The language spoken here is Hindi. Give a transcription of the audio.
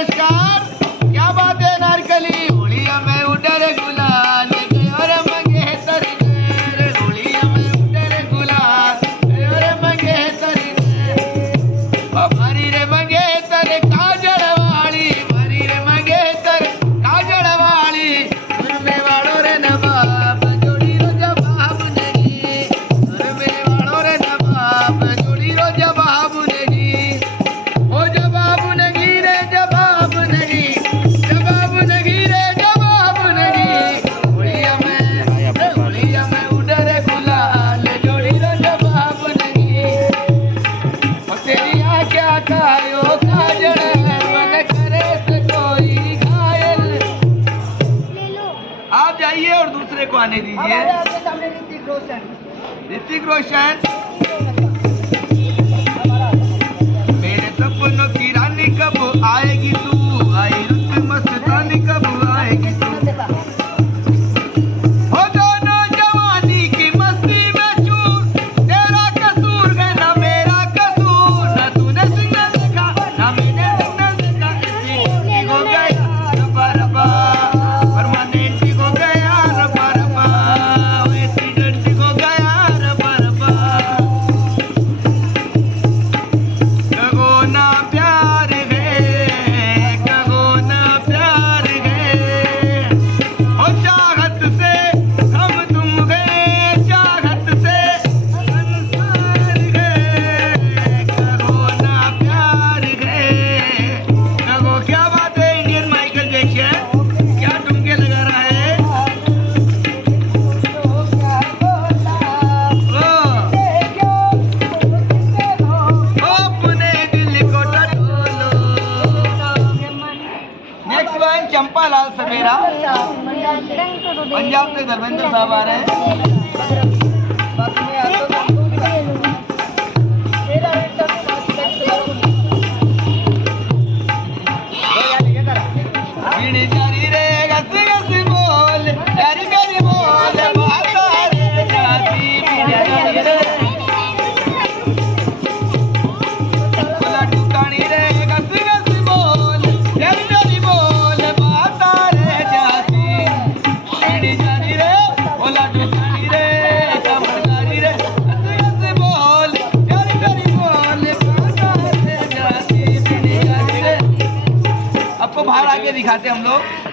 नमस्कार। क्या बात है नारकली, होलिया में उड़े गुलाल और मंगे सरी रे, होलिया में उड़े गुलाल और मंगे सरी रे, मारी रे मंगे सर काजल वाली, मारी रे मंगे सर काजल वाली, सुर में वालों रे नवाब जोड़ी रो जवाब नहीं, सुर में वालों रे नवाब जोड़ी रो जवाब नहीं, ओ जवाब नहीं रे जवाब नहीं, जवाब नहीं रे जवाब नहीं, होलिया में उड़े रे गुलाल जोड़ी रो जवाब नहीं, ओ तेरी आँखें खायो काजल मन करे से कोई घायल। आप जाइए और दूसरे को आने दीजिए। ऋतिक रोशन। मेरे सपनों की रानी कब आएगी तू, आई रुत मस्तानी कब आएगी तू, हो दोनों जवानी की मस्ती में चूर, तेरा कसूर है ना मेरा कसूर, ना तूने सुना देखा ना मैंने सुना देखा, ऐसी हो गया रबा रबा, परमानेंट हो गया रबा रबा, एक्सीडेंट हो गया रबा रबा, कहो ना प्यार है, कहो ना प्यार है, हो चाहत से हम तुम गए, चाहत से संसार है, कहो ना प्यार है, कहो। क्या बात है इंडियन माइकल जैक्सन, क्या ठुमके लगा रहा है ओ अपने दिल को टटोलो। नेक्स्ट वन चंपालाल सवेरा, पंजाब से धर्मेंद्र साहब आ रहे हैं। बीड़ी जारी रे गस गस बोल, जारी मेरी बोल बाता रे जाती, बीड़ी जारी रे बोला टुटानी रे गस गस बोल, जारी मेरी बोल बाता रे जाती, बीड़ी जारी रे बोला टुटानी रे कमर जारी रे गस गस बोल, जारी मेरी बोल बाता रे जाती, बीड़ी जारी रे। आपको बाहर आके दिखाते हम लोग।